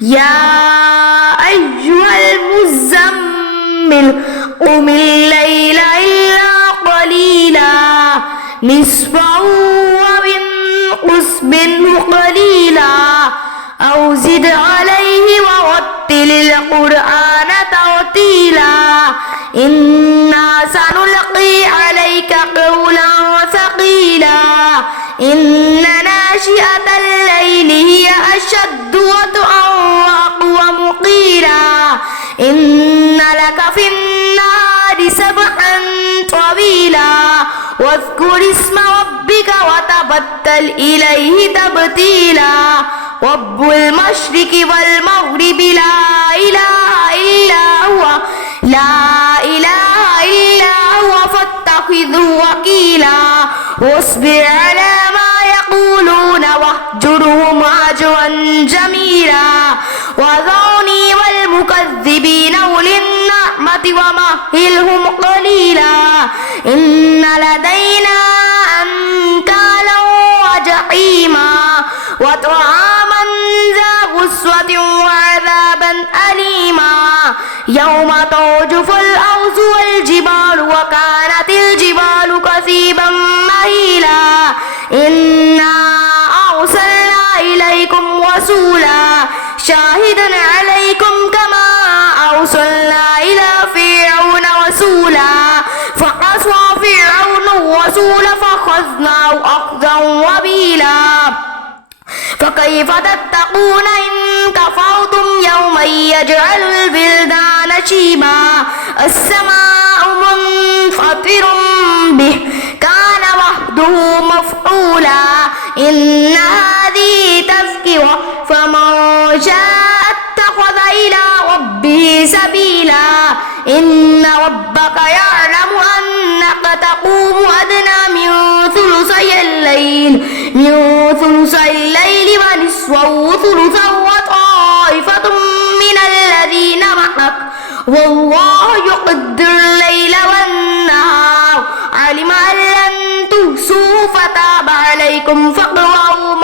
يا أيها المزمل قم الليل إلا قليلا نصفه وانقص منه قليلا أو زد عليه ورتل القرآن ترتيلا إنا سنلقي عليك قولا ثقيلا إن ناشئة الليل هي أشد وطئا وأقوم قيلا إن لك في النهار سبحا طويلا واذكر اسم ربك وتبتل إليه تبتيلا رب المشرق والمغرب لا إله إلا هو فاتخذه وكيلا واصبر على ما يقولون واهجرهم هجرا جميلا وذرني والمكذبين أولي النعمة ومهلهم قليلا إن لدينا أنكالا وجحيما وطعاما ذا غصة وعذابا أليما يوم ترجف الأرض والجبال وكانت الجبال كثيبا مهيلا إنا أرسلنا إليكم رسولا شاهدا عليكم كما أرسلنا إلى فرعون رسولا فعصى فرعون الرسول فأخذناه أخذا وبيلا فكيف تتقون إن كفرتم يوما يجعل البلدان شيبا السماء منفطر به كان وعده مفعولا إن هذه تذكرة فمن شاء اتخذ إلى ربه سبيلا إن ربك يعلم أنك تقوم أدنى من ثلثي الليل ونصفه وثلثا وطائفة من الذين معك والله يقدر الليل والنهار علم أن لن تحصوا فتاب عليكم فاقرؤوا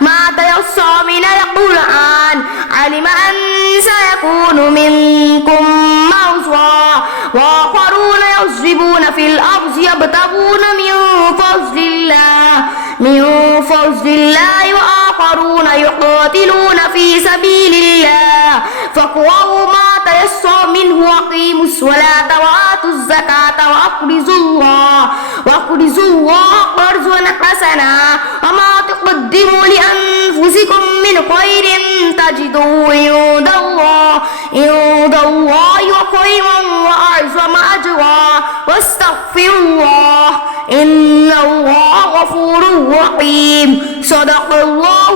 ما تيسر من القرآن علم أن سيكون منكم مرضى وآخرون يضربون في الأرض يبتغون من فضل الله وآخرون يقاتلون في سبيل الله فاقرؤوا ما تيسر منه وأقيموا الصلاة وآتوا الزكاة وأقرضوا الله قرضا حسنا وما تقدموا لأنفسكم من خير تجدوه عند الله وخيرا وأعظم أجرا واستغفروا الله إن الله غفور رحيم صدق الله